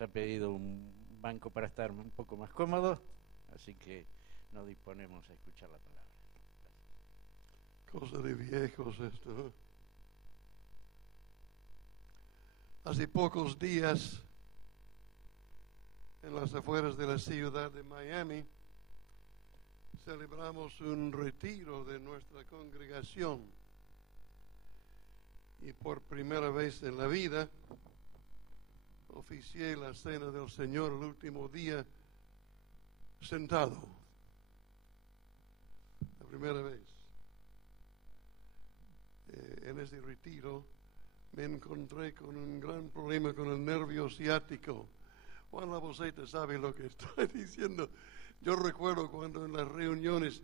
nos ha pedido un banco para estar un poco más cómodos, así que nos disponemos a escuchar la palabra. Cosa de viejos esto, ¿no? Hace pocos días, en las afueras de la ciudad de Miami, celebramos un retiro de nuestra congregación. Y por primera vez en la vida, oficié la cena del Señor el último día sentado. La primera vez. En ese retiro me encontré con un gran problema con el nervio ciático. Juan Laboceta sabe lo que estoy diciendo. Yo recuerdo cuando en las reuniones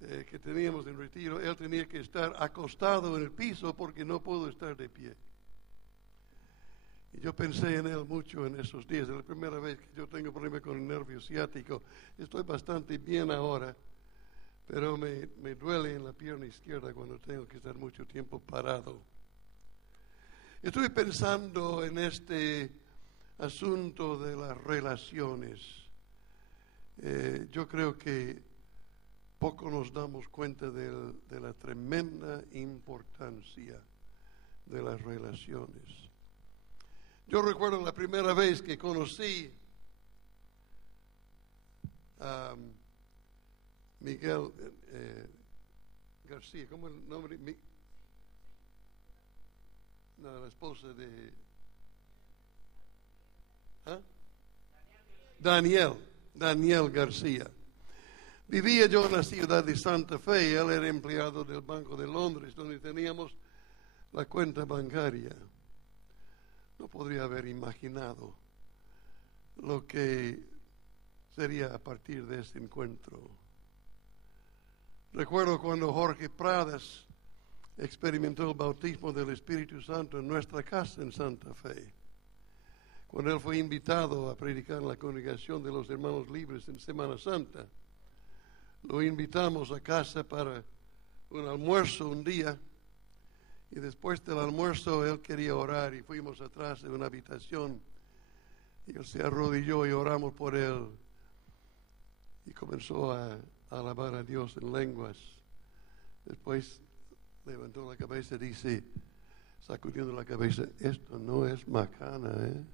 que teníamos en retiro, él tenía que estar acostado en el piso porque no pudo estar de pie. Y yo pensé en él mucho en esos días. Es la primera vez que yo tengo problema con el nervio ciático. Estoy bastante bien ahora, pero me duele en la pierna izquierda cuando tengo que estar mucho tiempo parado. Estoy pensando en este asunto de las relaciones. Yo creo que poco nos damos cuenta de la tremenda importancia de las relaciones. Yo recuerdo la primera vez que conocí a Miguel García, ¿cómo es el nombre? La esposa de... ¿Ah? Daniel García. Vivía yo en la ciudad de Santa Fe, él era empleado del Banco de Londres, donde teníamos la cuenta bancaria. No podría haber imaginado lo que sería a partir de este encuentro. Recuerdo cuando Jorge Pradas experimentó el bautismo del Espíritu Santo en nuestra casa en Santa Fe. Cuando él fue invitado a predicar en la congregación de los hermanos libres en Semana Santa, lo invitamos a casa para un almuerzo un día, y después del almuerzo él quería orar y fuimos atrás de una habitación y él se arrodilló y oramos por él y comenzó a alabar a Dios en lenguas. Después levantó la cabeza y dice, sacudiendo la cabeza, esto no es macana, ¿eh?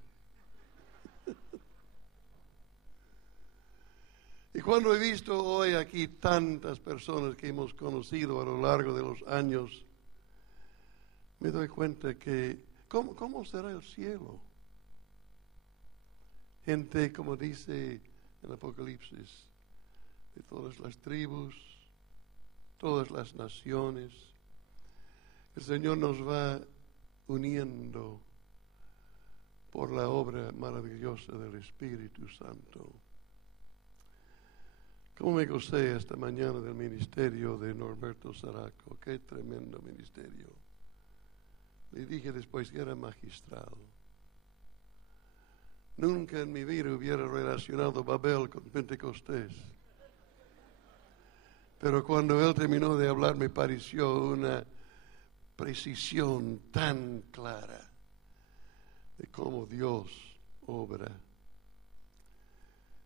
Y cuando he visto hoy aquí tantas personas que hemos conocido a lo largo de los años, me doy cuenta que, ¿cómo será el cielo? Gente, como dice el Apocalipsis, de todas las tribus, todas las naciones. El Señor nos va uniendo por la obra maravillosa del Espíritu Santo. ¿Cómo me gocé esta mañana del ministerio de Norberto Saraco? Qué tremendo ministerio. Le dije después que era magistrado. Nunca en mi vida hubiera relacionado Babel con Pentecostés. Pero cuando él terminó de hablar me pareció una precisión tan clara de cómo Dios obra.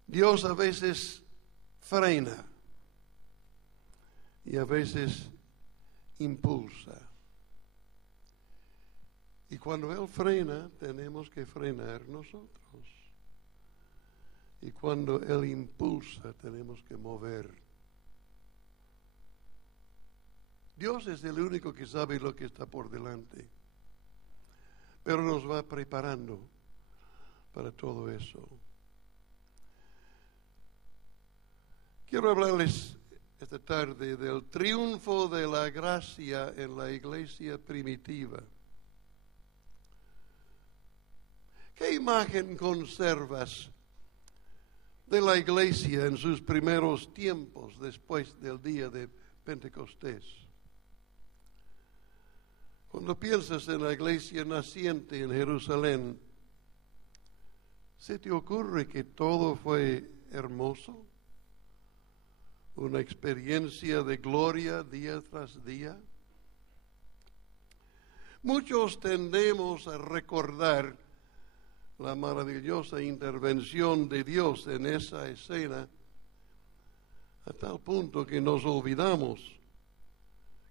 Dios a veces frena y a veces impulsa. Y cuando Él frena, tenemos que frenar nosotros. Y cuando Él impulsa, tenemos que mover. Dios es el único que sabe lo que está por delante, pero nos va preparando para todo eso. Quiero hablarles esta tarde del triunfo de la gracia en la iglesia primitiva. ¿Qué imagen conservas de la iglesia en sus primeros tiempos después del día de Pentecostés? Cuando piensas en la iglesia naciente en Jerusalén, ¿se te ocurre que todo fue hermoso? Una experiencia de gloria día tras día. Muchos tendemos a recordar la maravillosa intervención de Dios en esa escena, a tal punto que nos olvidamos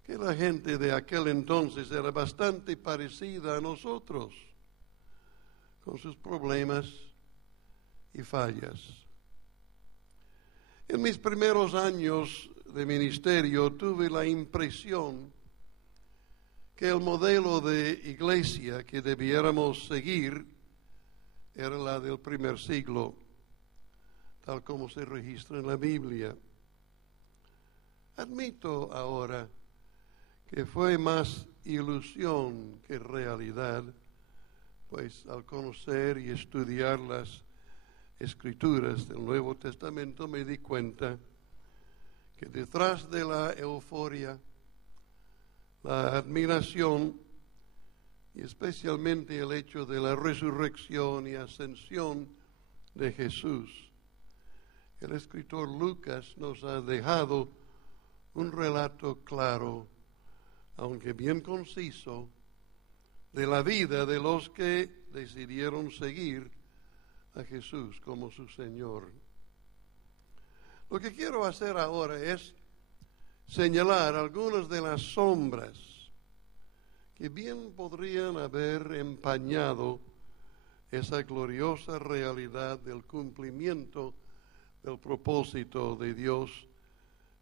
que la gente de aquel entonces era bastante parecida a nosotros, con sus problemas y fallas. En mis primeros años de ministerio tuve la impresión que el modelo de iglesia que debiéramos seguir era la del primer siglo, tal como se registra en la Biblia. Admito ahora que fue más ilusión que realidad, pues al conocer y estudiar las Escrituras del Nuevo Testamento me di cuenta que detrás de la euforia, la admiración y especialmente el hecho de la resurrección y ascensión de Jesús, el escritor Lucas nos ha dejado un relato claro, aunque bien conciso, de la vida de los que decidieron seguir a Jesús como su Señor. Lo que quiero hacer ahora es señalar algunas de las sombras que bien podrían haber empañado esa gloriosa realidad del cumplimiento del propósito de Dios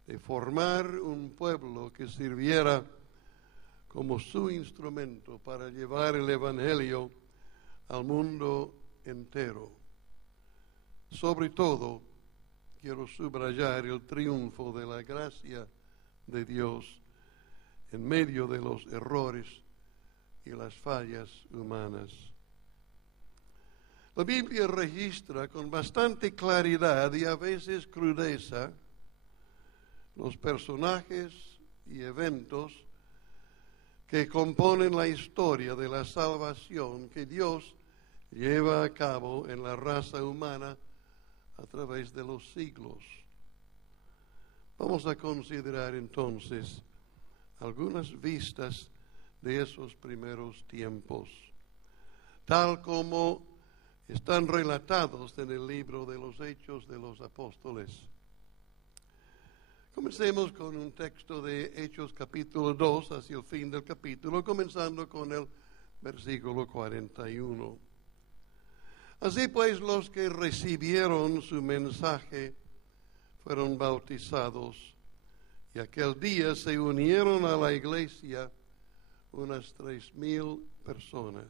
de formar un pueblo que sirviera como su instrumento para llevar el Evangelio al mundo entero. Sobre todo, quiero subrayar el triunfo de la gracia de Dios en medio de los errores y las fallas humanas. La Biblia registra con bastante claridad y a veces crudeza los personajes y eventos que componen la historia de la salvación que Dios lleva a cabo en la raza humana a través de los siglos. Vamos a considerar entonces algunas vistas de esos primeros tiempos, tal como están relatados en el libro de los Hechos de los Apóstoles. Comencemos con un texto de Hechos capítulo 2 hacia el fin del capítulo, comenzando con el versículo 41. Así pues, los que recibieron su mensaje fueron bautizados, y aquel día se unieron a la iglesia unas 3,000 personas.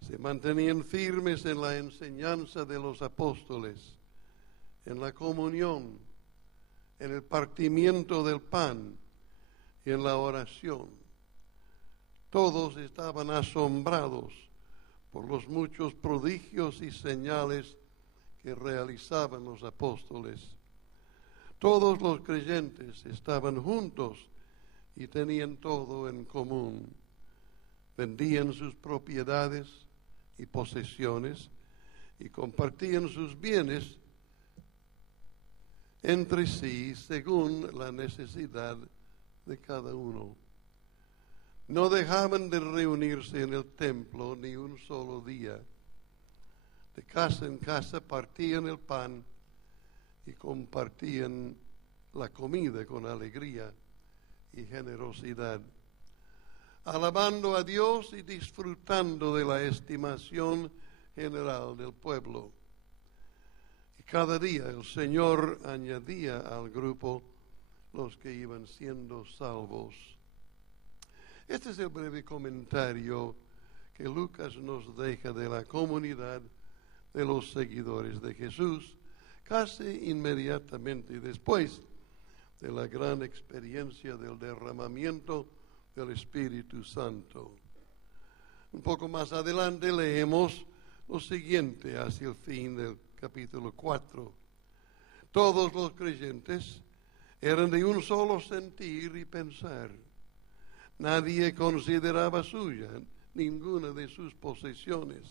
Se mantenían firmes en la enseñanza de los apóstoles, en la comunión, en el partimiento del pan y en la oración. Todos estaban asombrados por los muchos prodigios y señales que realizaban los apóstoles. Todos los creyentes estaban juntos y tenían todo en común. Vendían sus propiedades y posesiones y compartían sus bienes entre sí según la necesidad de cada uno. No dejaban de reunirse en el templo ni un solo día. De casa en casa partían el pan y compartían la comida con alegría y generosidad, alabando a Dios y disfrutando de la estimación general del pueblo. Y cada día el Señor añadía al grupo los que iban siendo salvos. Este es el breve comentario que Lucas nos deja de la comunidad de los seguidores de Jesús, casi inmediatamente después de la gran experiencia del derramamiento del Espíritu Santo. Un poco más adelante leemos lo siguiente hacia el fin del capítulo 4. Todos los creyentes eran de un solo sentir y pensar. Nadie consideraba suya ninguna de sus posesiones,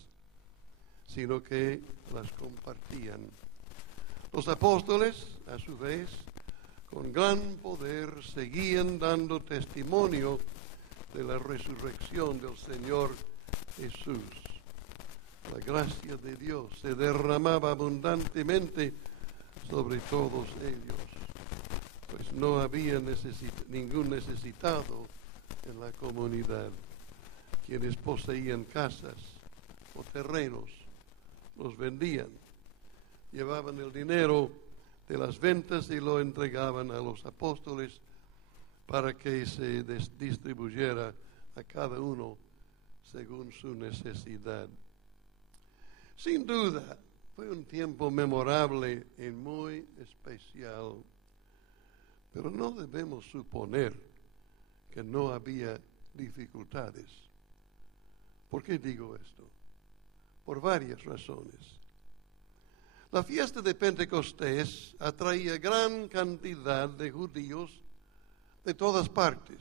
sino que las compartían. Los apóstoles, a su vez, con gran poder, seguían dando testimonio de la resurrección del Señor Jesús. la gracia de Dios se derramaba abundantemente sobre todos ellos, pues no había ningún necesitado en la comunidad. Quienes poseían casas o terrenos los vendían, llevaban el dinero de las ventas y lo entregaban a los apóstoles para que se distribuyera a cada uno según su necesidad. Sin duda, fue un tiempo memorable y muy especial, pero no debemos suponer que no había dificultades. ¿Por qué digo esto? Por varias razones. La fiesta de Pentecostés atraía gran cantidad de judíos de todas partes,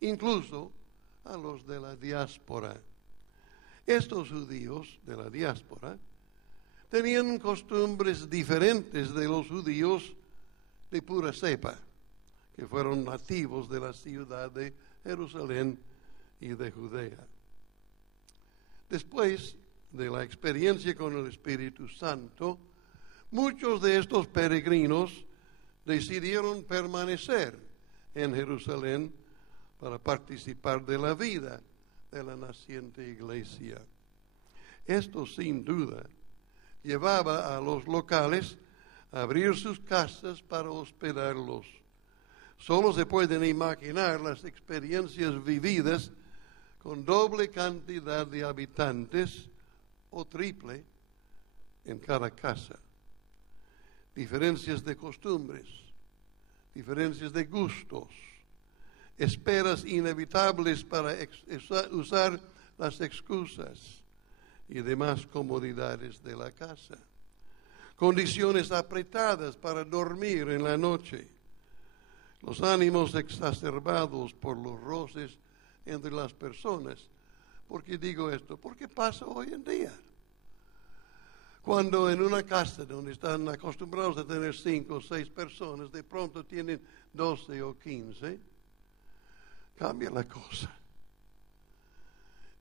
incluso a los de la diáspora. Estos judíos de la diáspora tenían costumbres diferentes de los judíos de pura cepa, que fueron nativos de la ciudad de Jerusalén y de Judea. Después de la experiencia con el Espíritu Santo, muchos de estos peregrinos decidieron permanecer en Jerusalén para participar de la vida de la naciente iglesia. Esto sin duda llevaba a los locales a abrir sus casas para hospedarlos. Solo se pueden imaginar las experiencias vividas con doble cantidad de habitantes o triple en cada casa. Diferencias de costumbres, diferencias de gustos, esperas inevitables para usar las excusas y demás comodidades de la casa, condiciones apretadas para dormir en la noche, los ánimos exacerbados por los roces entre las personas. ¿Por qué digo esto? Porque pasa hoy en día. Cuando en una casa donde están acostumbrados a tener 5 o 6 personas, de pronto tienen 12 o 15, cambia la cosa.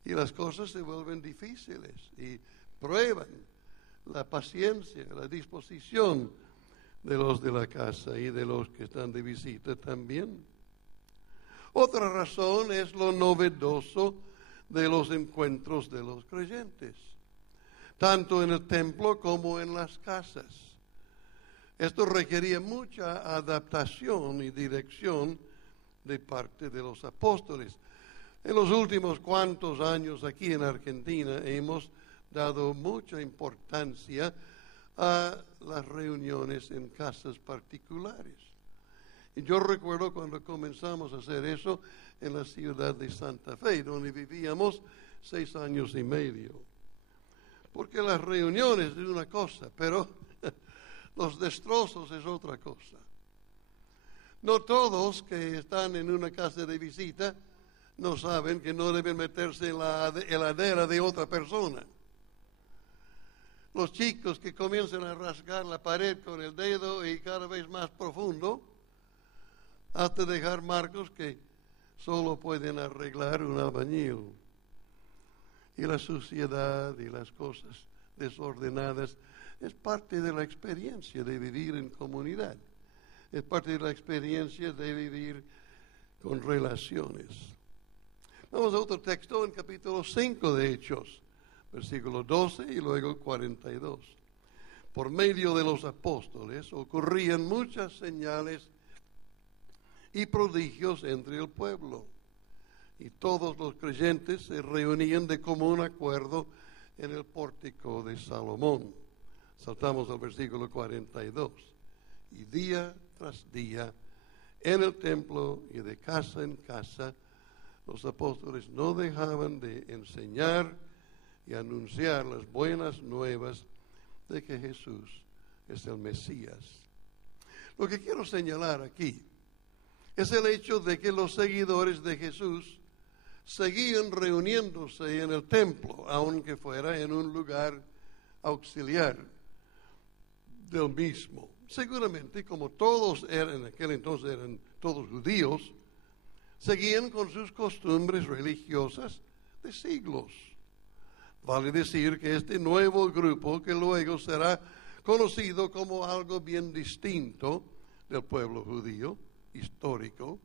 Y las cosas se vuelven difíciles y prueban la paciencia, la disposición de los de la casa y de los que están de visita también. Otra razón es lo novedoso de los encuentros de los creyentes, tanto en el templo como en las casas. Esto requería mucha adaptación y dirección de parte de los apóstoles. En los últimos cuantos años aquí en Argentina hemos dado mucha importancia a las reuniones en casas particulares. Y yo recuerdo cuando comenzamos a hacer eso en la ciudad de Santa Fe, donde vivíamos 6 años y medio. Porque las reuniones es una cosa, pero los destrozos es otra cosa. No todos que están en una casa de visita no saben que no deben meterse en la heladera de otra persona. Los chicos que comienzan a rasgar la pared con el dedo y cada vez más profundo, hasta dejar marcos que solo pueden arreglar un albañil. Y la suciedad y las cosas desordenadas es parte de la experiencia de vivir en comunidad. Es parte de la experiencia de vivir con relaciones. Vamos a otro texto en capítulo 5 de Hechos, versículo 12 y luego 42. Por medio de los apóstoles ocurrían muchas señales y prodigios entre el pueblo, y todos los creyentes se reunían de común acuerdo en el pórtico de Salomón. Saltamos al versículo 42. Y día tras día, en el templo y de casa en casa, los apóstoles no dejaban de enseñar y anunciar las buenas nuevas de que Jesús es el Mesías. Lo que quiero señalar aquí es el hecho de que los seguidores de Jesús seguían reuniéndose en el templo, aunque fuera en un lugar auxiliar del mismo. Seguramente, como todos en aquel entonces eran todos judíos, seguían con sus costumbres religiosas de siglos. Vale decir que este nuevo grupo, que luego será conocido como algo bien distinto del pueblo judío histórico,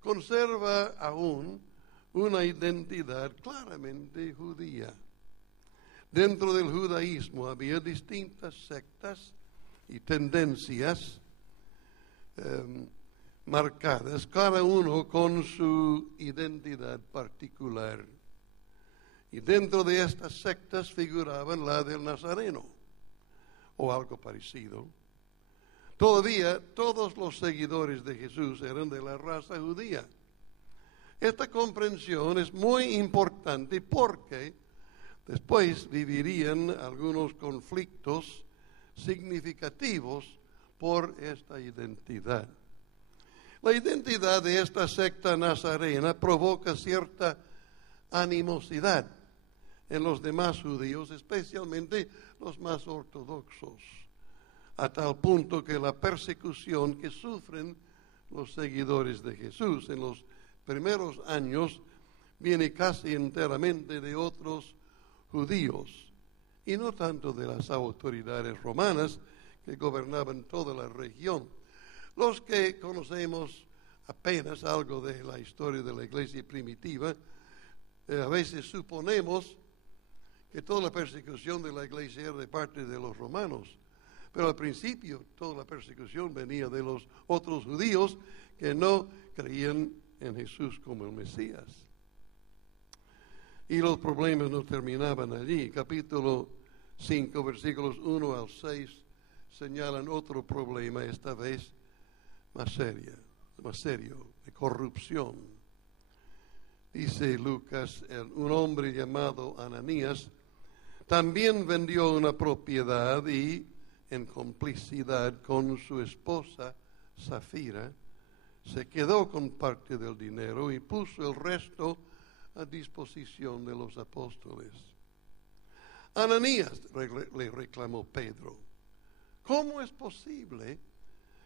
conserva aún una identidad claramente judía. Dentro del judaísmo había distintas sectas y tendencias marcadas, cada uno con su identidad particular. Y dentro de estas sectas figuraban la del Nazareno, o algo parecido. Todavía todos los seguidores de Jesús eran de la raza judía. Esta comprensión es muy importante porque después vivirían algunos conflictos significativos por esta identidad. La identidad de esta secta nazarena provoca cierta animosidad en los demás judíos, especialmente los más ortodoxos, a tal punto que la persecución que sufren los seguidores de Jesús en los primeros años viene casi enteramente de otros judíos y no tanto de las autoridades romanas que gobernaban toda la región. Los que conocemos apenas algo de la historia de la iglesia primitiva, a veces suponemos que toda la persecución de la iglesia era de parte de los romanos, pero al principio toda la persecución venía de los otros judíos que no creían en Jesús como el Mesías. Y los problemas no terminaban allí. Capítulo 5, versículos 1 al 6 señalan otro problema, esta vez más serio, de corrupción. Dice Lucas, un hombre llamado Ananías también vendió una propiedad y, en complicidad con su esposa Safira, se quedó con parte del dinero y puso el resto a disposición de los apóstoles. Ananías, le reclamó Pedro, ¿cómo es posible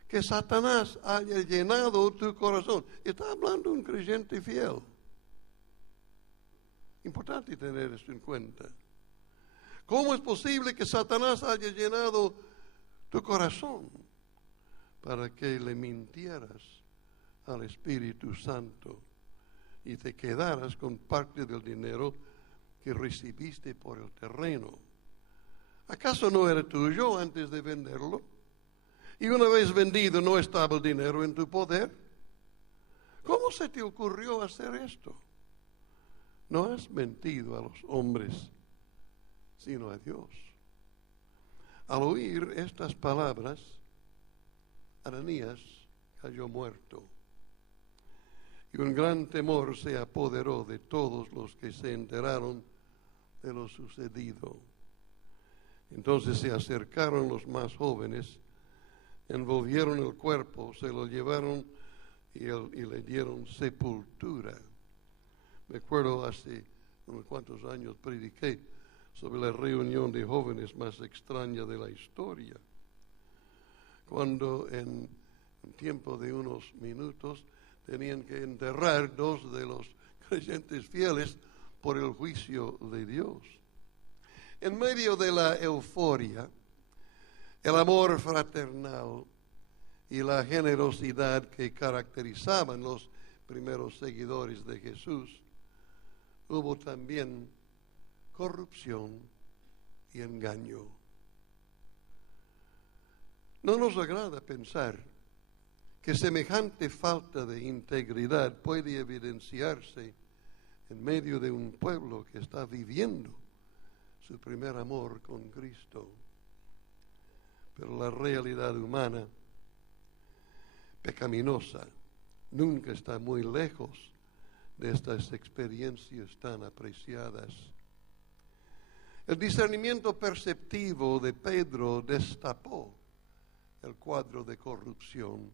que Satanás haya llenado tu corazón? Está hablando un creyente fiel. Importante tener esto en cuenta. ¿Cómo es posible que Satanás haya llenado tu corazón para que le mintieras al Espíritu Santo y te quedaras con parte del dinero que recibiste por el terreno? ¿Acaso no era tuyo antes de venderlo? Y una vez vendido, ¿no estaba el dinero en tu poder? ¿Cómo se te ocurrió hacer esto? No has mentido a los hombres, sino a Dios. Al oír estas palabras, Ananías cayó muerto. Y un gran temor se apoderó de todos los que se enteraron de lo sucedido. Entonces se acercaron los más jóvenes, envolvieron el cuerpo, se lo llevaron y le dieron sepultura. Me acuerdo hace unos cuantos años prediqué sobre la reunión de jóvenes más extraña de la historia, cuando en un tiempo de unos minutos tenían que enterrar dos de los creyentes fieles por el juicio de Dios. En medio de la euforia, el amor fraternal y la generosidad que caracterizaban los primeros seguidores de Jesús, hubo también corrupción y engaño. No nos agrada pensar que semejante falta de integridad puede evidenciarse en medio de un pueblo que está viviendo su primer amor con Cristo. Pero la realidad humana pecaminosa nunca está muy lejos de estas experiencias tan apreciadas. El discernimiento perceptivo de Pedro destapó el cuadro de corrupción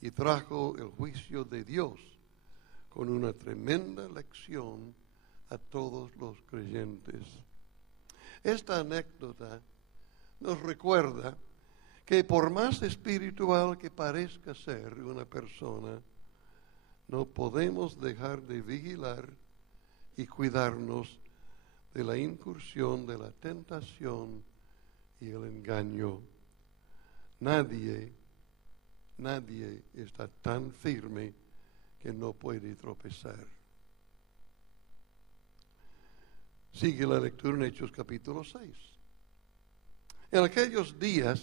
y trajo el juicio de Dios con una tremenda lección a todos los creyentes. Esta anécdota nos recuerda que por más espiritual que parezca ser una persona, no podemos dejar de vigilar y cuidarnos de la incursión, de la tentación y el engaño. Nadie está tan firme que no puede tropezar. Sigue la lectura en Hechos capítulo 6. En aquellos días,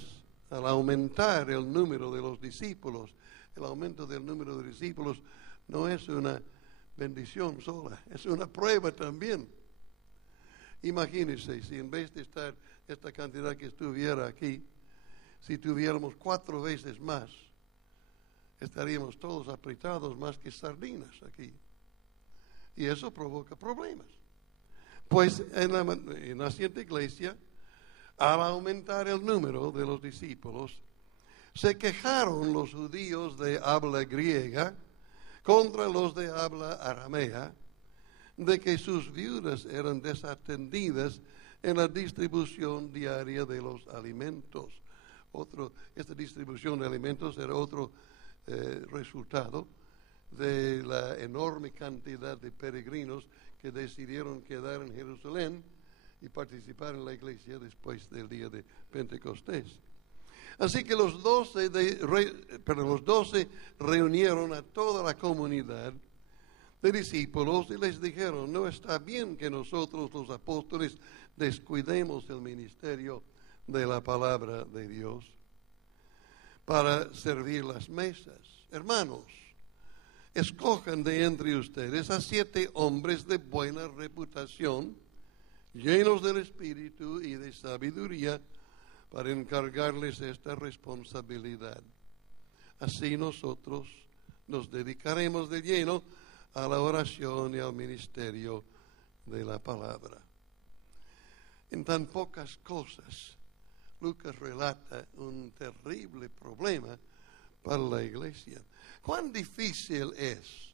al aumentar el número de los discípulos, el aumento del número de discípulos no es una bendición sola, es una prueba también. Imagínense si en vez de estar esta cantidad que estuviera aquí, si tuviéramos 4 veces más, estaríamos todos apretados más que sardinas aquí. Y eso provoca problemas. Pues en la naciente iglesia, al aumentar el número de los discípulos, se quejaron los judíos de habla griega contra los de habla aramea de que sus viudas eran desatendidas en la distribución diaria de los alimentos. Esta distribución de alimentos era otro resultado de la enorme cantidad de peregrinos que decidieron quedar en Jerusalén y participar en la iglesia después del día de Pentecostés. Así que los 12 reunieron a toda la comunidad de discípulos y les dijeron: no está bien que nosotros los apóstoles descuidemos el ministerio de la palabra de Dios para servir las mesas. Hermanos, escojan de entre ustedes a 7 hombres de buena reputación, llenos del Espíritu y de sabiduría, para encargarles esta responsabilidad. Así nosotros nos dedicaremos de lleno a la oración y al ministerio de la palabra. En tan pocas cosas, Lucas relata un terrible problema para la iglesia. ¿Cuán difícil es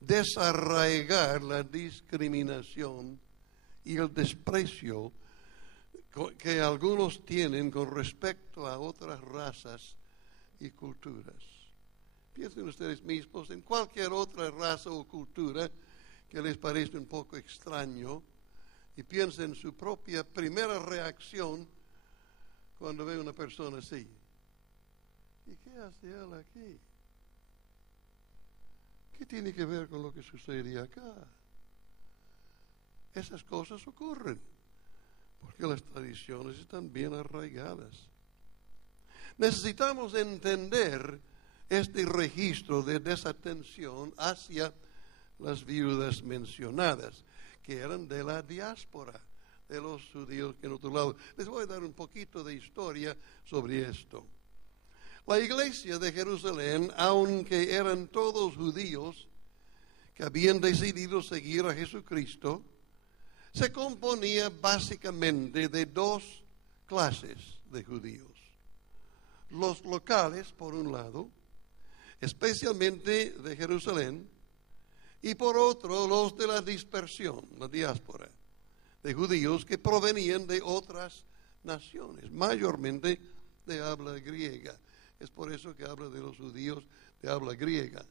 desarraigar la discriminación y el desprecio que algunos tienen con respecto a otras razas y culturas? Piensen ustedes mismos en cualquier otra raza o cultura que les parezca un poco extraño y piensen en su propia primera reacción cuando ve una persona así. ¿Y qué hace él aquí? ¿Qué tiene que ver con lo que sucede acá? Esas cosas ocurren porque las tradiciones están bien arraigadas. Necesitamos entender este registro de desatención hacia las viudas mencionadas, que eran de la diáspora de los judíos que en otro lado. Les voy a dar un poquito de historia sobre esto. La iglesia de Jerusalén, aunque eran todos judíos que habían decidido seguir a Jesucristo, se componía básicamente de 2 clases de judíos. Los locales, por un lado, especialmente de Jerusalén, y por otro, los de la dispersión, la diáspora, de judíos que provenían de otras naciones, mayormente de habla griega. Es por eso que habla de los judíos de habla griega.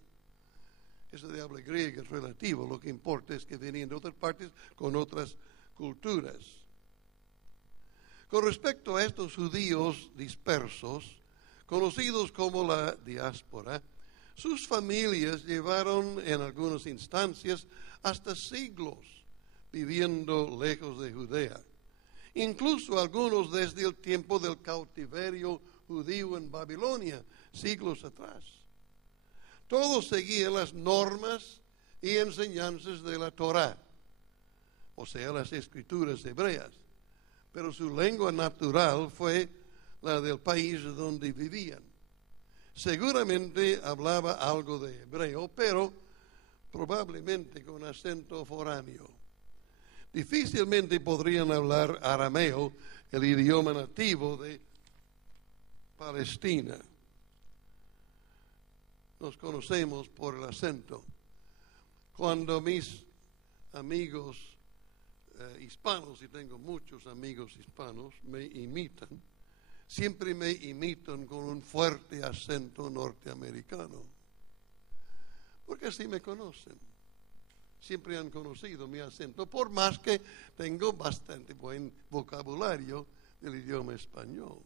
Eso de habla griega es relativo, lo que importa es que venían de otras partes con otras culturas. Con respecto a estos judíos dispersos, conocidos como la diáspora, sus familias llevaron en algunas instancias hasta siglos viviendo lejos de Judea. Incluso algunos desde el tiempo del cautiverio judío en Babilonia, siglos atrás. Todos seguían las normas y enseñanzas de la Torá, o sea, las escrituras hebreas, pero su lengua natural fue la del país donde vivían. Seguramente hablaba algo de hebreo, pero probablemente con acento foráneo. Difícilmente podrían hablar arameo, el idioma nativo de Palestina. Nos conocemos por el acento. Cuando mis amigos hispanos, y tengo muchos amigos hispanos, me imitan, siempre me imitan con un fuerte acento norteamericano, porque así me conocen. siempre han conocido mi acento, por más que tengo bastante buen vocabulario del idioma español.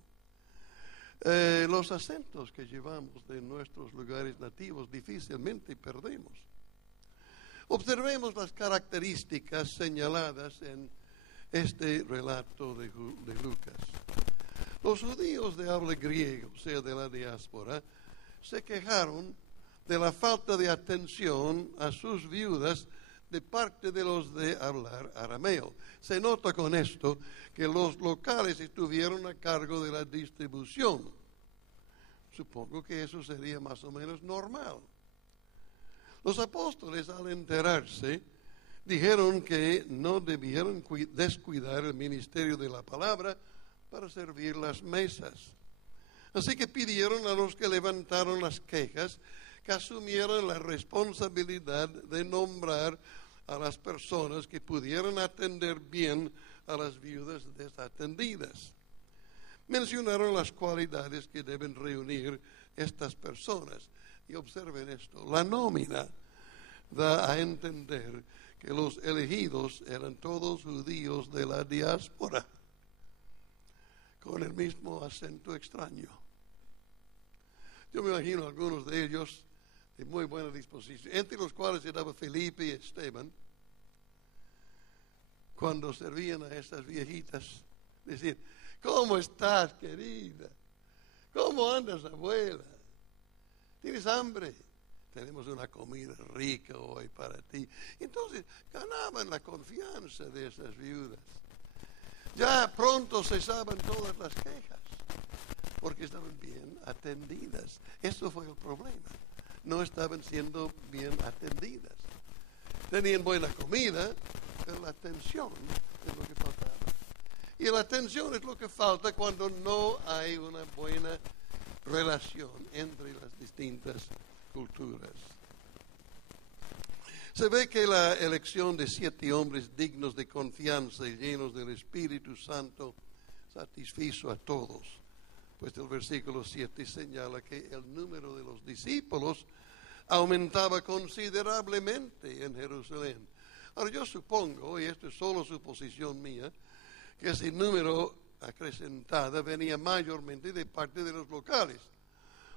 Los acentos que llevamos de nuestros lugares nativos difícilmente perdemos. Observemos las características señaladas en este relato de Lucas. Los judíos de habla griega, o sea, de la diáspora, se quejaron de la falta de atención a sus viudas de parte de los de hablar arameo. Se nota con esto que los locales estuvieron a cargo de la distribución. Supongo que eso sería más o menos normal. Los apóstoles, al enterarse, dijeron que no debieron descuidar el ministerio de la palabra para servir las mesas. Así que pidieron a los que levantaron las quejas que asumieran la responsabilidad de nombrar a las personas que pudieran atender bien a las viudas desatendidas. Mencionaron las cualidades que deben reunir estas personas. Y observen esto, la nómina da a entender que los elegidos eran todos judíos de la diáspora, con el mismo acento extraño. Yo me imagino algunos de ellos de muy buena disposición, entre los cuales estaba Felipe y Esteban. Cuando servían a estas viejitas, decían: ¿cómo estás, querida? ¿Cómo andas, abuela? ¿Tienes hambre? Tenemos una comida rica hoy para ti. Entonces ganaban la confianza de esas viudas. Ya pronto cesaban todas las quejas, porque estaban bien atendidas. Eso fue el problema. No estaban siendo bien atendidas. Tenían buena comida, pero la atención es lo que faltaba. Y la atención es lo que falta cuando no hay una buena relación entre las distintas culturas. Se ve que la elección de 7 hombres dignos de confianza y llenos del Espíritu Santo satisfizo a todos, pues el versículo 7 señala que el número de los discípulos aumentaba considerablemente en Jerusalén. Ahora yo supongo, y esto es solo suposición mía, que ese número acrecentado venía mayormente de parte de los locales,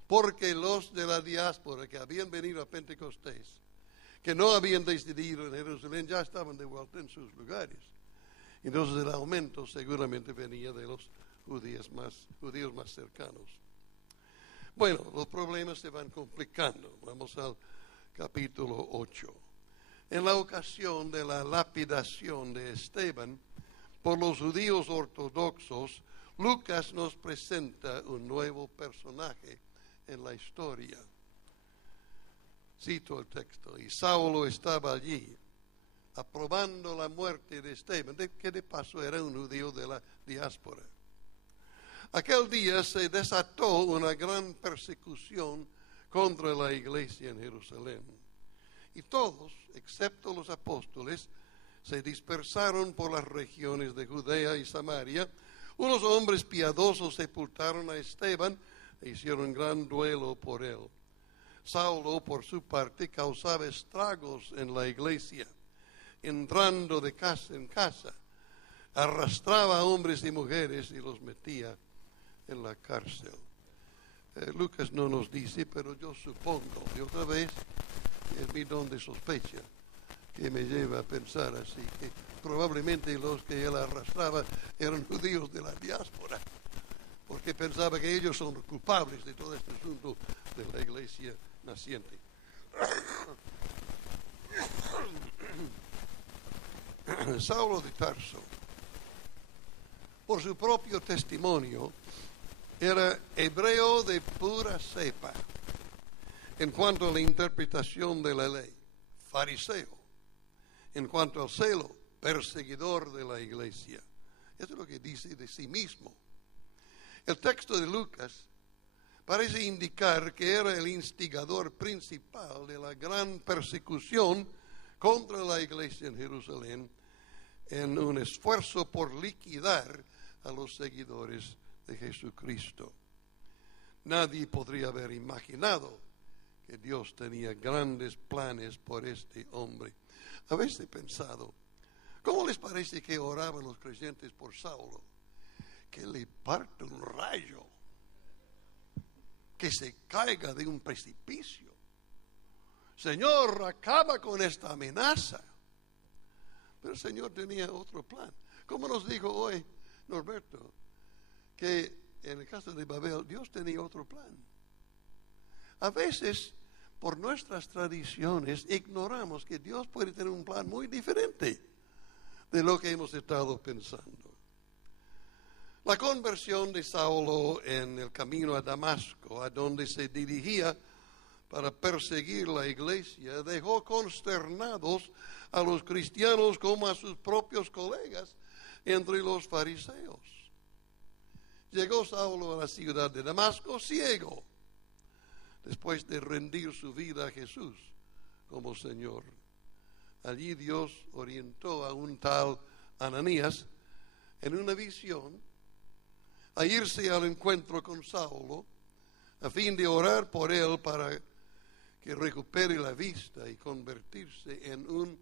porque los de la diáspora que habían venido a Pentecostés, que no habían decidido en Jerusalén, ya estaban de vuelta en sus lugares. Entonces el aumento seguramente venía de los judíos más cercanos. Bueno, los problemas se van complicando. Vamos al capítulo 8. En la ocasión de la lapidación de Esteban por los judíos ortodoxos, Lucas nos presenta un nuevo personaje en la historia. Cito el texto: y Saulo estaba allí, aprobando la muerte de Esteban, que de paso era un judío de la diáspora. Aquel día se desató una gran persecución contra la iglesia en Jerusalén. Y todos, excepto los apóstoles, se dispersaron por las regiones de Judea y Samaria. Unos hombres piadosos sepultaron a Esteban e hicieron gran duelo por él. Saulo, por su parte, causaba estragos en la iglesia, entrando de casa en casa, arrastraba a hombres y mujeres y los metía en la cárcel. Lucas no nos dice, pero yo supongo, y otra vez, es mi don de sospecha que me lleva a pensar así, que probablemente los que él arrastraba eran judíos de la diáspora, porque pensaba que ellos son culpables de todo este asunto de la iglesia naciente. Saulo de Tarso, por su propio testimonio, era hebreo de pura cepa en cuanto a la interpretación de la ley, fariseo en cuanto al celo, perseguidor de la iglesia. Eso es lo que dice de sí mismo. El texto de Lucas parece indicar que era el instigador principal de la gran persecución contra la iglesia en Jerusalén, en un esfuerzo por liquidar a los seguidores de Jesucristo. Nadie podría haber imaginado que Dios tenía grandes planes por este hombre. A veces he pensado, ¿cómo les parece que oraban los creyentes por Saulo? Que le parte un rayo, que se caiga de un precipicio. Señor, acaba con esta amenaza. Pero el Señor tenía otro plan. Como nos dijo hoy Norberto, que en el caso de Babel, Dios tenía otro plan. A veces, por nuestras tradiciones, ignoramos que Dios puede tener un plan muy diferente de lo que hemos estado pensando. La conversión de Saulo en el camino a Damasco, a donde se dirigía para perseguir la iglesia, dejó consternados a los cristianos como a sus propios colegas entre los fariseos. Llegó Saulo a la ciudad de Damasco ciego, después de rendir su vida a Jesús como Señor. Allí Dios orientó a un tal Ananías en una visión a irse al encuentro con Saulo a fin de orar por él para que recupere la vista y convertirse en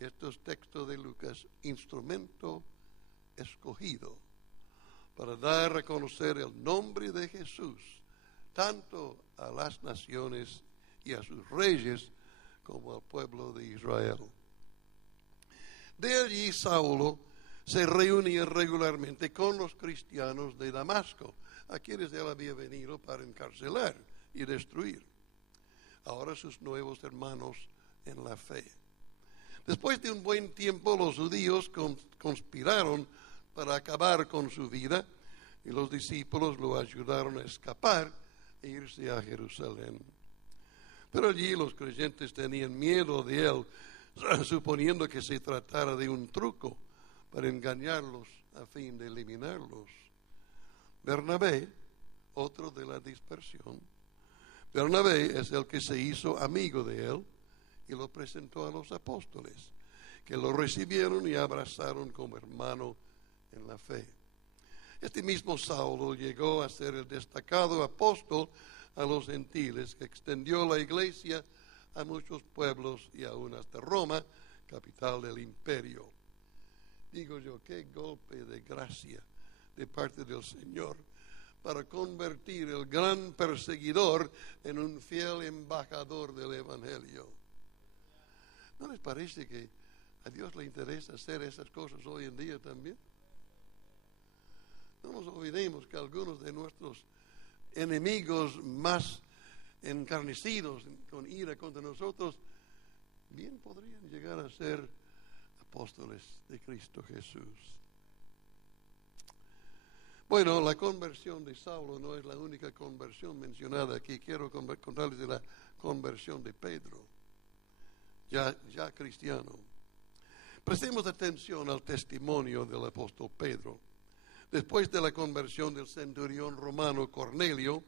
estos textos de Lucas, instrumento escogido para dar a conocer el nombre de Jesús tanto a las naciones y a sus reyes como al pueblo de Israel. De allí Saulo se reunía regularmente con los cristianos de Damasco, a quienes él había venido para encarcelar y destruir. Ahora sus nuevos hermanos en la fe. Después de un buen tiempo, los judíos conspiraron para acabar con su vida y los discípulos lo ayudaron a escapar e irse a Jerusalén. Pero allí los creyentes tenían miedo de él, suponiendo que se tratara de un truco para engañarlos a fin de eliminarlos. Bernabé, otro de la dispersión, Bernabé es el que se hizo amigo de él y lo presentó a los apóstoles, que lo recibieron y abrazaron como hermano en la fe. Este mismo Saulo llegó a ser el destacado apóstol a los gentiles, que extendió la iglesia a muchos pueblos y aún hasta Roma, capital del imperio. Digo yo, qué golpe de gracia de parte del Señor para convertir el gran perseguidor en un fiel embajador del Evangelio. ¿No les parece que a Dios le interesa hacer esas cosas hoy en día también? No nos olvidemos que algunos de nuestros enemigos más encarnecidos, con ira contra nosotros, bien podrían llegar a ser apóstoles de Cristo Jesús. Bueno, la conversión de Saulo no es la única conversión mencionada aquí. Quiero contarles de la conversión de Pedro, ya cristiano. Prestemos atención al testimonio del apóstol Pedro. Después de la conversión del centurión romano Cornelio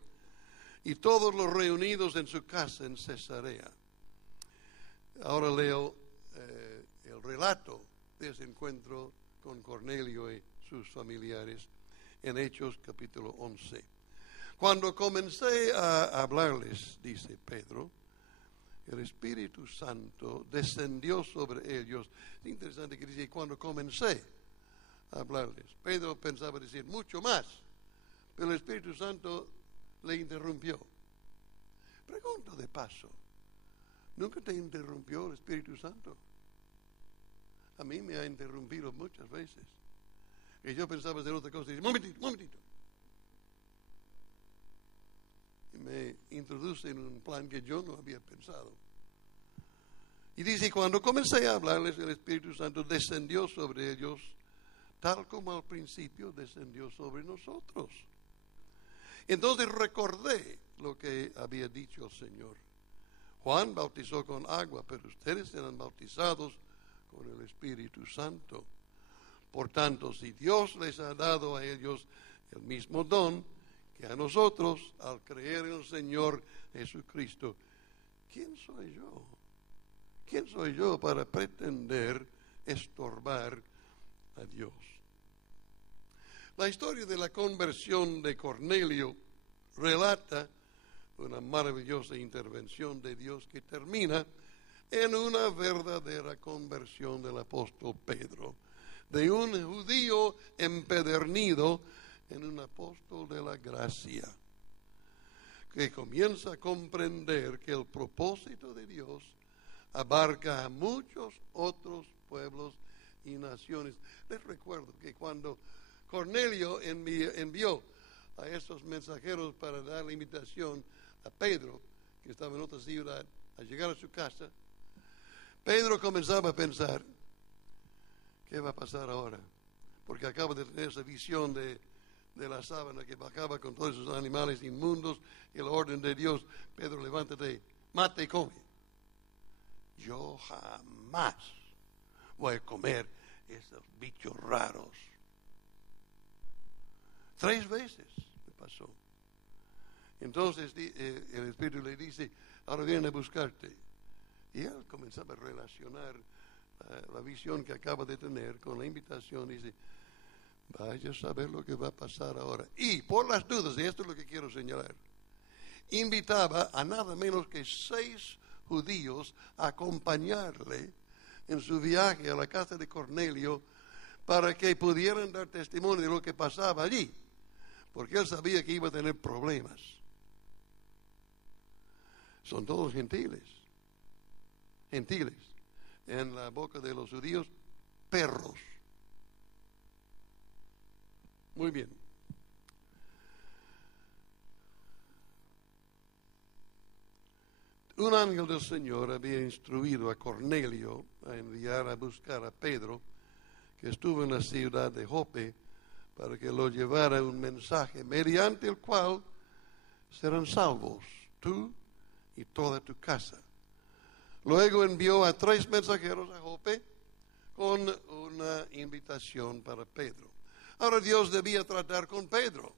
y todos los reunidos en su casa en Cesarea. Ahora leo el relato de ese encuentro con Cornelio y sus familiares en Hechos capítulo 11. Cuando comencé a hablarles, dice Pedro, el Espíritu Santo descendió sobre ellos. Es interesante que dice, cuando comencé a hablarles. Pedro pensaba decir mucho más, pero el Espíritu Santo le interrumpió. Pregunto de paso, ¿nunca te interrumpió el Espíritu Santo? A mí me ha interrumpido muchas veces. Y yo pensaba hacer otra cosa y dice, momentito. Y me introduce en un plan que yo no había pensado. Y dice, cuando comencé a hablarles, el Espíritu Santo descendió sobre ellos, tal como al principio descendió sobre nosotros. Entonces recordé lo que había dicho el Señor. Juan bautizó con agua, pero ustedes serán bautizados con el Espíritu Santo. Por tanto, si Dios les ha dado a ellos el mismo don que a nosotros, al creer en el Señor Jesucristo, ¿quién soy yo? ¿Quién soy yo para pretender estorbar a Dios? La historia de la conversión de Cornelio relata una maravillosa intervención de Dios que termina en una verdadera conversión del apóstol Pedro, de un judío empedernido en un apóstol de la gracia, que comienza a comprender que el propósito de Dios abarca a muchos otros pueblos y naciones. Les recuerdo que cuando Cornelio envió a esos mensajeros para dar la invitación a Pedro, que estaba en otra ciudad, a llegar a su casa, Pedro comenzaba a pensar, ¿qué va a pasar ahora? Porque acaba de tener esa visión de la sábana que bajaba con todos esos animales inmundos y la orden de Dios. Pedro, levántate, mata y come. Yo jamás voy a comer esos bichos raros. 3 veces me pasó. Entonces el Espíritu le dice, ahora viene a buscarte. Y él comenzaba a relacionar la visión que acaba de tener con la invitación. Dice, vaya a saber lo que va a pasar ahora. Y por las dudas, y esto es lo que quiero señalar, invitaba a nada menos que 6 judíos a acompañarle en su viaje a la casa de Cornelio para que pudieran dar testimonio de lo que pasaba allí, porque él sabía que iba a tener problemas. Son todos gentiles. En la boca de los judíos, perros. Muy bien. Un ángel del Señor había instruido a Cornelio a enviar a buscar a Pedro, que estuvo en la ciudad de Jope, para que lo llevara un mensaje mediante el cual serán salvos tú y toda tu casa. Luego envió a 3 mensajeros a Jope con una invitación para Pedro. Ahora Dios debía tratar con Pedro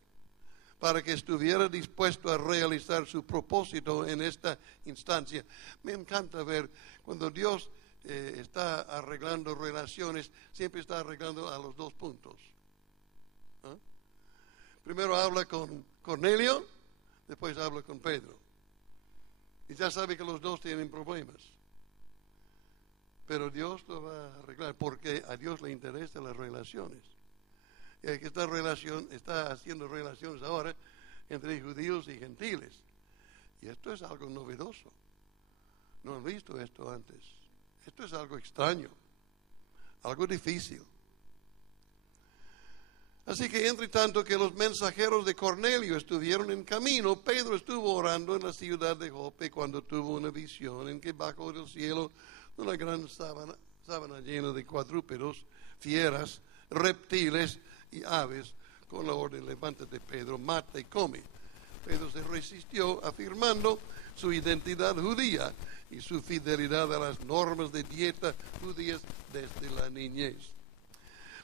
para que estuviera dispuesto a realizar su propósito en esta instancia. Me encanta ver cuando Dios está arreglando relaciones, siempre está arreglando a los 2 puntos. ¿Ah? Primero habla con Cornelio, después habla con Pedro. Y ya sabe que los 2 tienen problemas. Pero Dios lo va a arreglar porque a Dios le interesan las relaciones. Y que está haciendo relaciones ahora entre judíos y gentiles. Y esto es algo novedoso. No han visto esto antes. Esto es algo extraño, algo difícil. Así que entre tanto que los mensajeros de Cornelio estuvieron en camino, Pedro estuvo orando en la ciudad de Jope cuando tuvo una visión en que bajo del cielo una gran sábana llena de cuadrúpedos, fieras, reptiles y aves, con la orden, levántate Pedro, mata y come. Pedro se resistió afirmando su identidad judía y su fidelidad a las normas de dieta judías desde la niñez.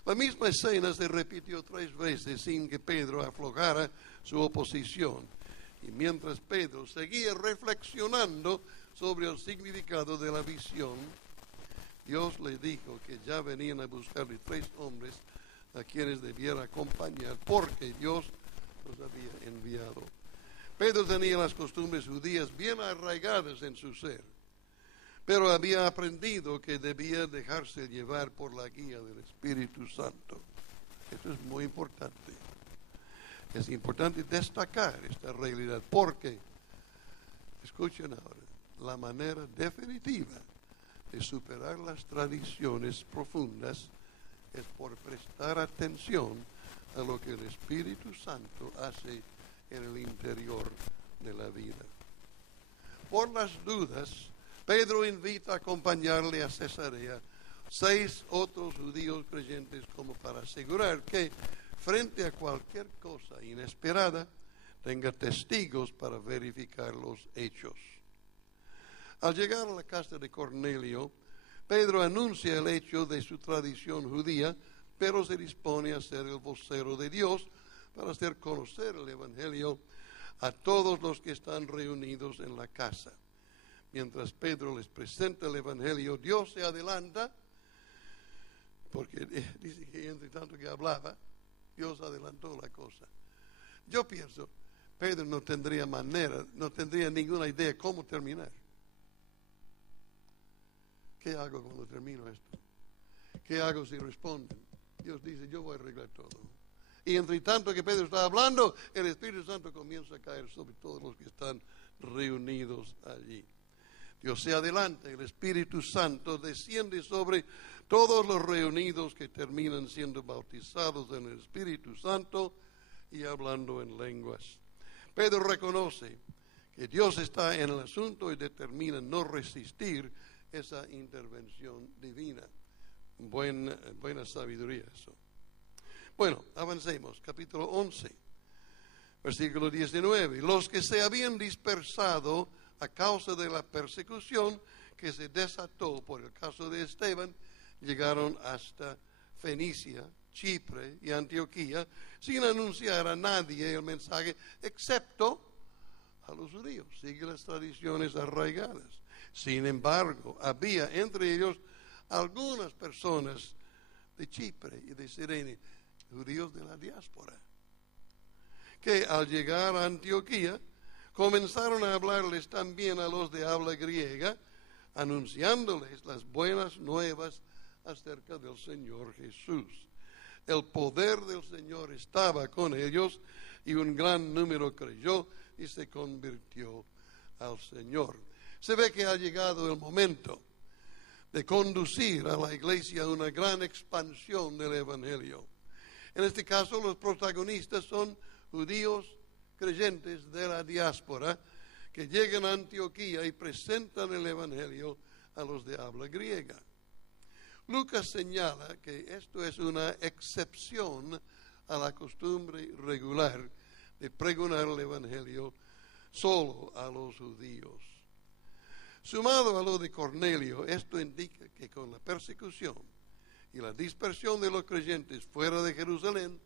La misma escena se repitió 3 veces sin que Pedro aflojara su oposición. Y mientras Pedro seguía reflexionando sobre el significado de la visión, Dios le dijo que ya venían a buscarle 3 hombres a quienes debiera acompañar, porque Dios los había enviado. Pedro tenía las costumbres judías bien arraigadas en su ser, pero había aprendido que debía dejarse llevar por la guía del Espíritu Santo. Esto es muy importante. Es importante destacar esta realidad porque, escuchen ahora, la manera definitiva de superar las tradiciones profundas es por prestar atención a lo que el Espíritu Santo hace en el interior de la vida. Por las dudas, Pedro invita a acompañarle a Cesarea 6 otros judíos creyentes como para asegurar que frente a cualquier cosa inesperada tenga testigos para verificar los hechos. Al llegar a la casa de Cornelio, Pedro anuncia el hecho de su tradición judía, pero se dispone a ser el vocero de Dios para hacer conocer el Evangelio a todos los que están reunidos en la casa. Mientras Pedro les presenta el Evangelio, Dios se adelanta, porque dice que entre tanto que hablaba, Dios adelantó la cosa. Yo pienso, Pedro no tendría ninguna idea cómo terminar. ¿qué hago cuando termino esto? ¿Qué hago si responden? Dios dice, yo voy a arreglar todo. Y entre tanto que Pedro está hablando, el Espíritu Santo comienza a caer sobre todos los que están reunidos allí. Dios se adelanta, el Espíritu Santo desciende sobre todos los reunidos que terminan siendo bautizados en el Espíritu Santo y hablando en lenguas. Pedro reconoce que Dios está en el asunto y determina no resistir esa intervención divina. Buena sabiduría eso. Bueno, avancemos. Capítulo 11, versículo 19. Los que se habían dispersado a causa de la persecución que se desató por el caso de Esteban, llegaron hasta Fenicia, Chipre y Antioquía, sin anunciar a nadie el mensaje, excepto a los judíos. Sigue las tradiciones arraigadas. Sin embargo, había entre ellos algunas personas de Chipre y de Cirene, judíos de la diáspora, que al llegar a Antioquía comenzaron a hablarles también a los de habla griega, anunciándoles las buenas nuevas acerca del Señor Jesús. El poder del Señor estaba con ellos y un gran número creyó y se convirtió al Señor. Se ve que ha llegado el momento de conducir a la iglesia a una gran expansión del Evangelio. En este caso, los protagonistas son judíos creyentes de la diáspora que llegan a Antioquía y presentan el Evangelio a los de habla griega. Lucas señala que esto es una excepción a la costumbre regular de pregonar el Evangelio solo a los judíos. Sumado a lo de Cornelio, esto indica que con la persecución y la dispersión de los creyentes fuera de Jerusalén,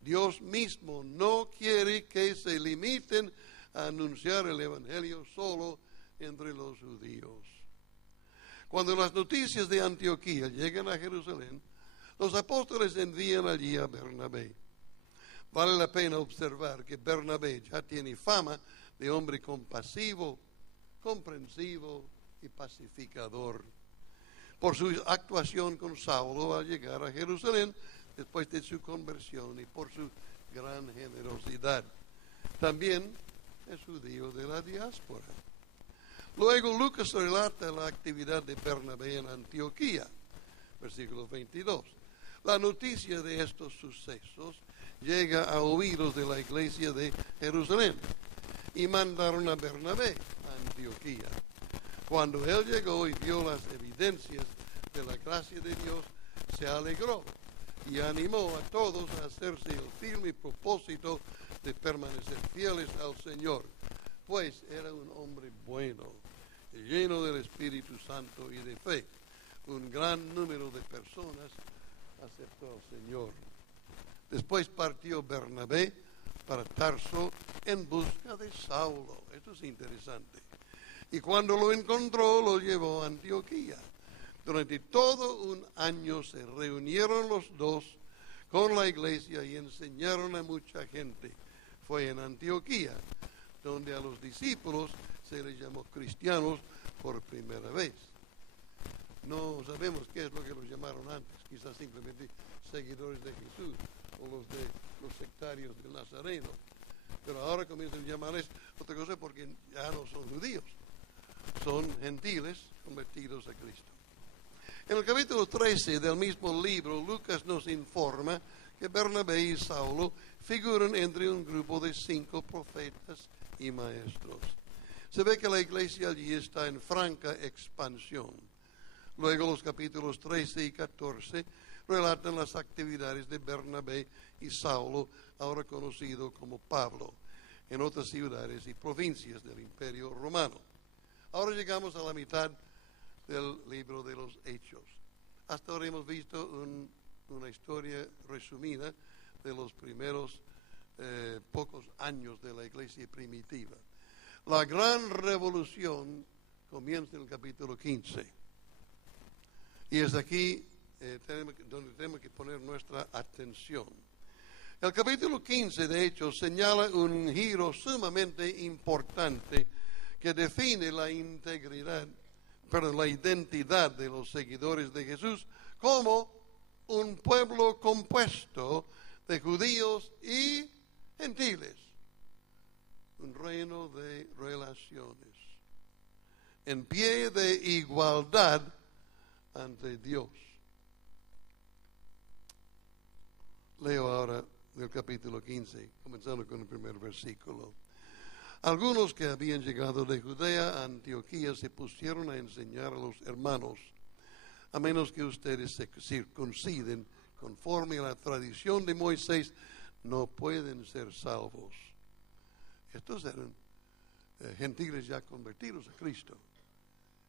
Dios mismo no quiere que se limiten a anunciar el Evangelio solo entre los judíos. Cuando las noticias de Antioquía llegan a Jerusalén, los apóstoles envían allí a Bernabé. Vale la pena observar que Bernabé ya tiene fama de hombre compasivo, comprensivo y pacificador. Por su actuación con Saulo al llegar a Jerusalén después de su conversión y por su gran generosidad. También es judío de la diáspora. Luego Lucas relata la actividad de Bernabé en Antioquía, versículo 22. La noticia de estos sucesos llega a oídos de la iglesia de Jerusalén y mandaron a Bernabé a Antioquía. Cuando él llegó y vio las evidencias de la gracia de Dios, se alegró y animó a todos a hacerse el firme propósito de permanecer fieles al Señor, pues era un hombre bueno, lleno del Espíritu Santo y de fe. Un gran número de personas aceptó al Señor. Después partió Bernabé para Tarso en busca de Saulo. Esto es interesante. Y cuando lo encontró, lo llevó a Antioquía. Durante todo un año se reunieron los dos con la iglesia y enseñaron a mucha gente. Fue en Antioquía donde a los discípulos se les llamó cristianos por primera vez. No sabemos qué es lo que los llamaron antes, quizás simplemente seguidores de Jesús o los sectarios del Nazareno. Pero ahora comienzan a llamarles otra cosa porque ya no son judíos, son gentiles convertidos a Cristo. En el capítulo 13 del mismo libro, Lucas nos informa que Bernabé y Saulo figuran entre un grupo de 5 profetas y maestros. Se ve que la iglesia allí está en franca expansión. Luego los capítulos 13 y 14 relatan las actividades de Bernabé y Saulo, ahora conocido como Pablo, en otras ciudades y provincias del Imperio Romano. Ahora llegamos a la mitad del libro de los Hechos. Hasta ahora hemos visto una historia resumida de los primeros pocos años de la iglesia primitiva. La gran revolución comienza en el capítulo 15. Y es aquí donde tenemos que poner nuestra atención. El capítulo 15, de hecho, señala un giro sumamente importante que define la integridad la identidad de los seguidores de Jesús como un pueblo compuesto de judíos y gentiles, un reino de relaciones, en pie de igualdad ante Dios. Leo ahora del capítulo 15, comenzando con el primer versículo. Algunos que habían llegado de Judea a Antioquía se pusieron a enseñar a los hermanos: a menos que ustedes se circunciden conforme a la tradición de Moisés, no pueden ser salvos. Estos eran gentiles ya convertidos a Cristo.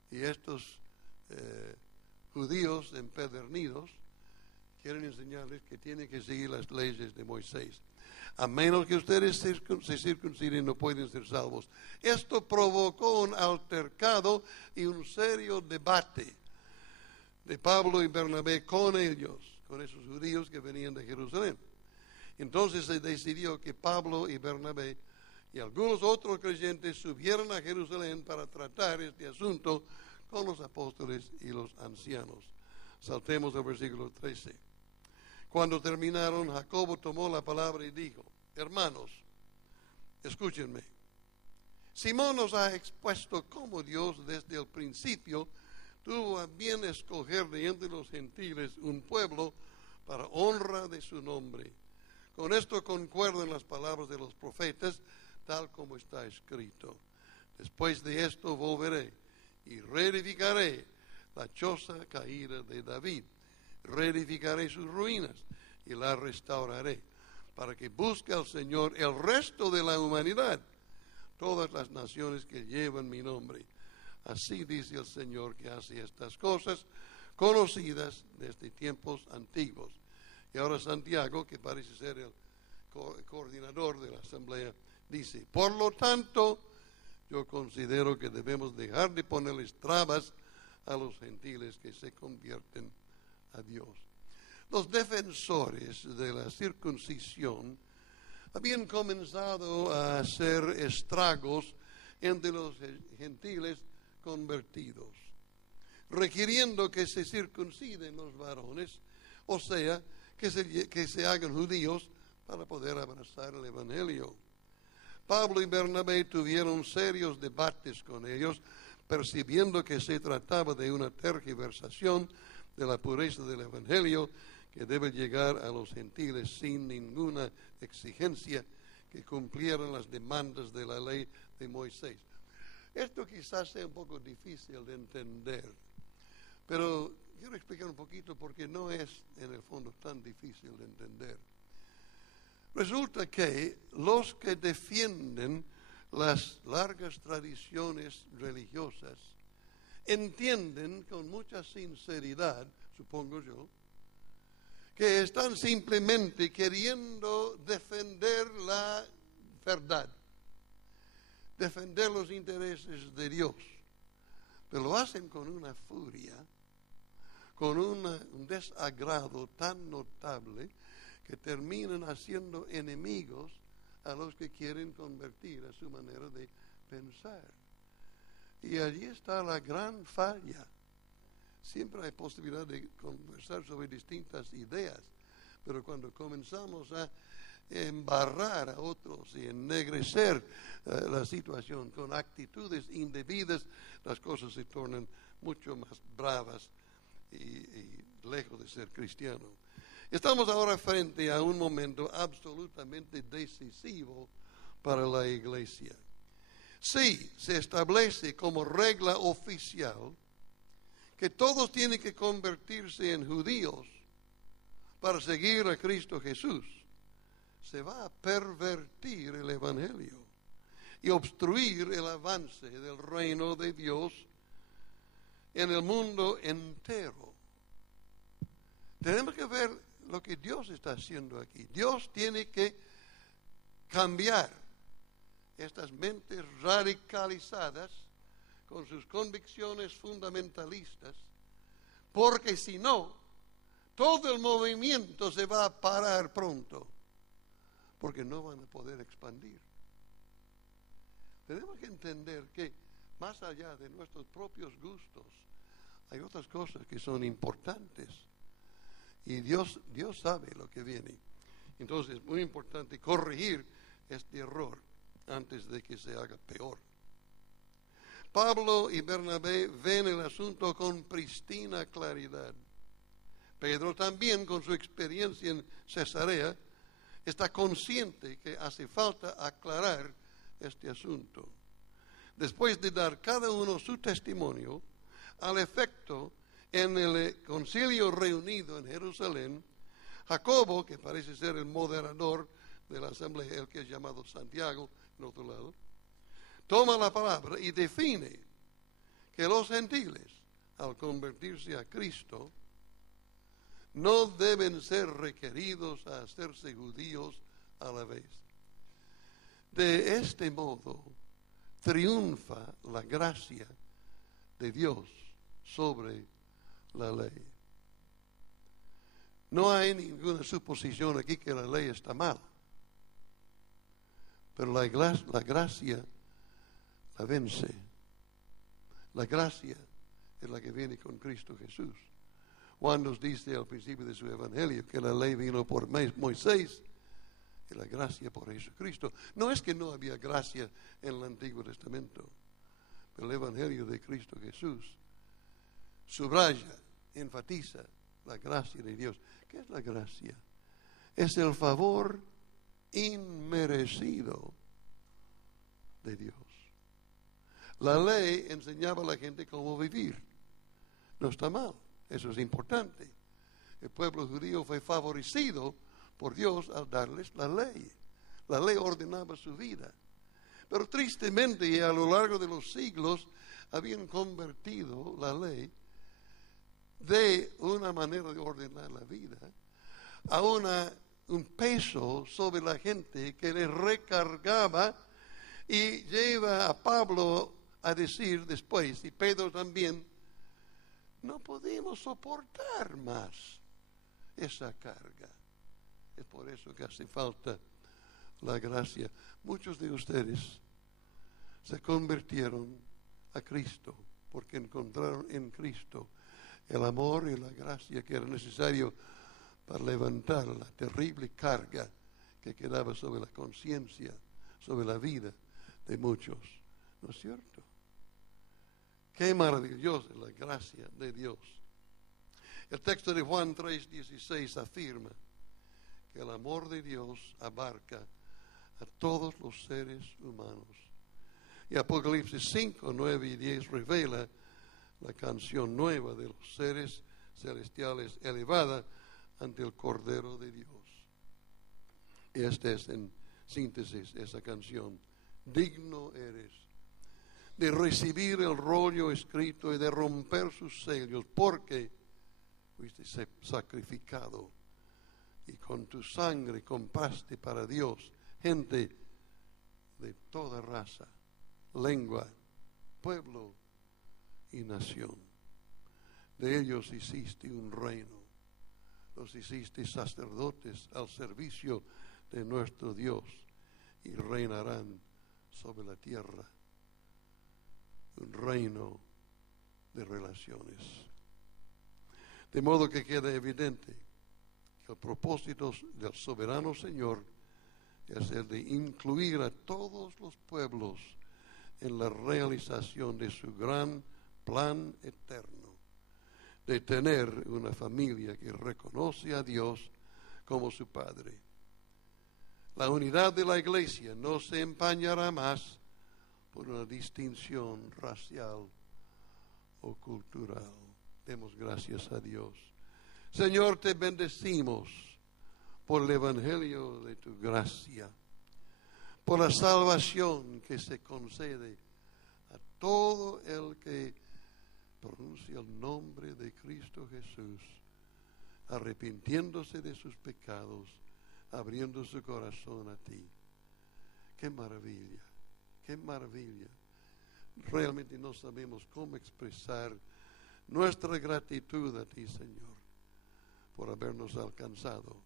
Y estos judíos empedernidos quieren enseñarles que tienen que seguir las leyes de Moisés. A menos que ustedes se circunciden, no pueden ser salvos. Esto provocó un altercado y un serio debate de Pablo y Bernabé con ellos, con esos judíos que venían de Jerusalén. Entonces se decidió que Pablo y Bernabé y algunos otros creyentes subieran a Jerusalén para tratar este asunto con los apóstoles y los ancianos. Saltemos al versículo 13. Cuando terminaron, Jacobo tomó la palabra y dijo: hermanos, escúchenme. Simón nos ha expuesto cómo Dios desde el principio tuvo a bien escoger de entre los gentiles un pueblo para honra de su nombre. Con esto concuerdan las palabras de los profetas, tal como está escrito: después de esto volveré y reedificaré la choza caída de David. Reedificaré sus ruinas y la restauraré, para que busque al Señor el resto de la humanidad, todas las naciones que llevan mi nombre. Así dice el Señor, que hace estas cosas conocidas desde tiempos antiguos. Y ahora Santiago, que parece ser el coordinador de la asamblea, dice: por lo tanto, yo considero que debemos dejar de ponerles trabas a los gentiles que se convierten a Dios. Los defensores de la circuncisión habían comenzado a hacer estragos entre los gentiles convertidos, requiriendo que se circunciden los varones, o sea, que se hagan judíos para poder abrazar el Evangelio. Pablo y Bernabé tuvieron serios debates con ellos, percibiendo que se trataba de una tergiversación de la pureza del Evangelio, que debe llegar a los gentiles sin ninguna exigencia que cumplieran las demandas de la ley de Moisés. Esto quizás sea un poco difícil de entender, pero quiero explicar un poquito porque no es en el fondo tan difícil de entender. Resulta que los que defienden las largas tradiciones religiosas entienden con mucha sinceridad, supongo yo, que están simplemente queriendo defender la verdad, defender los intereses de Dios, pero lo hacen con una furia, con un desagrado tan notable que terminan haciendo enemigos a los que quieren convertir a su manera de pensar. Y allí está la gran falla. Siempre hay posibilidad de conversar sobre distintas ideas, pero cuando comenzamos a embarrar a otros y ennegrecer la situación con actitudes indebidas, las cosas se tornan mucho más bravas y lejos de ser cristiano. Estamos ahora frente a un momento absolutamente decisivo para la iglesia. Sí, se establece como regla oficial que todos tienen que convertirse en judíos para seguir a Cristo Jesús. Se va a pervertir el Evangelio y obstruir el avance del reino de Dios en el mundo entero. Tenemos que ver lo que Dios está haciendo aquí. Dios tiene que cambiar estas mentes radicalizadas con sus convicciones fundamentalistas, porque si no, todo el movimiento se va a parar pronto, porque no van a poder expandir. Tenemos que entender que más allá de nuestros propios gustos, hay otras cosas que son importantes. Y Dios sabe lo que viene. Entonces es muy importante corregir este error antes de que se haga peor. Pablo y Bernabé ven el asunto con pristina claridad. Pedro también, con su experiencia en Cesarea, está consciente que hace falta aclarar este asunto. Después de dar cada uno su testimonio, al efecto, en el concilio reunido en Jerusalén, Jacobo, que parece ser el moderador de la asamblea, el que es llamado Santiago, en otro lado, toma la palabra y define que los gentiles, al convertirse a Cristo, no deben ser requeridos a hacerse judíos a la vez. De este modo, triunfa la gracia de Dios sobre la ley. No hay ninguna suposición aquí que la ley está mal, pero la gracia la vence. La gracia es la que viene con Cristo Jesús. Juan nos dice al principio de su evangelio que la ley vino por Moisés y la gracia por Jesucristo. No es que no había gracia en el Antiguo Testamento, pero el evangelio de Cristo Jesús subraya, enfatiza la gracia de Dios. ¿Qué es la gracia? Es el favor inmerecido de Dios. La ley enseñaba a la gente cómo vivir. No está mal, eso es importante. El pueblo judío fue favorecido por Dios al darles la ley. La ley ordenaba su vida. Pero tristemente, y a lo largo de los siglos, habían convertido la ley de una manera de ordenar la vida a un peso sobre la gente que le recargaba, y lleva a Pablo a decir después, y Pedro también, no podemos soportar más esa carga. Es por eso que hace falta la gracia. Muchos de ustedes se convirtieron a Cristo porque encontraron en Cristo el amor y la gracia que era necesario para levantar la terrible carga que quedaba sobre la conciencia, sobre la vida de muchos. ¿No es cierto? Qué maravillosa la gracia de Dios. El texto de Juan 3:16 afirma que el amor de Dios abarca a todos los seres humanos. Y Apocalipsis 5, 9 y 10 revela la canción nueva de los seres celestiales elevada ante el Cordero de Dios. Y esta es en síntesis esa canción. Digno eres de recibir el rollo escrito y de romper sus sellos, porque fuiste sacrificado y con tu sangre compraste para Dios gente de toda raza, lengua, pueblo y nación. De ellos hiciste un reino, los hiciste sacerdotes al servicio de nuestro Dios, y reinarán sobre la tierra. Un reino de relaciones. De modo que queda evidente que el propósito del soberano Señor es el de incluir a todos los pueblos en la realización de su gran plan eterno, de tener una familia que reconoce a Dios como su Padre. La unidad de la iglesia no se empañará más por una distinción racial o cultural. Demos gracias a Dios. Señor, te bendecimos por el evangelio de tu gracia, por la salvación que se concede a todo el que pronuncia el nombre de Cristo Jesús, arrepintiéndose de sus pecados, abriendo su corazón a ti. ¡Qué maravilla! ¡Qué maravilla! Realmente no sabemos cómo expresar nuestra gratitud a ti, Señor, por habernos alcanzado,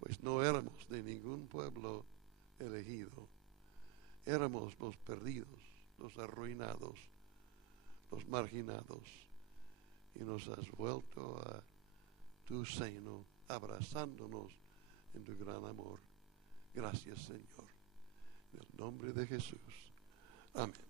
pues no éramos de ningún pueblo elegido, éramos los perdidos, los arruinados, los marginados, y nos has vuelto a tu seno, abrazándonos en tu gran amor. Gracias, Señor. En el nombre de Jesús. Amén.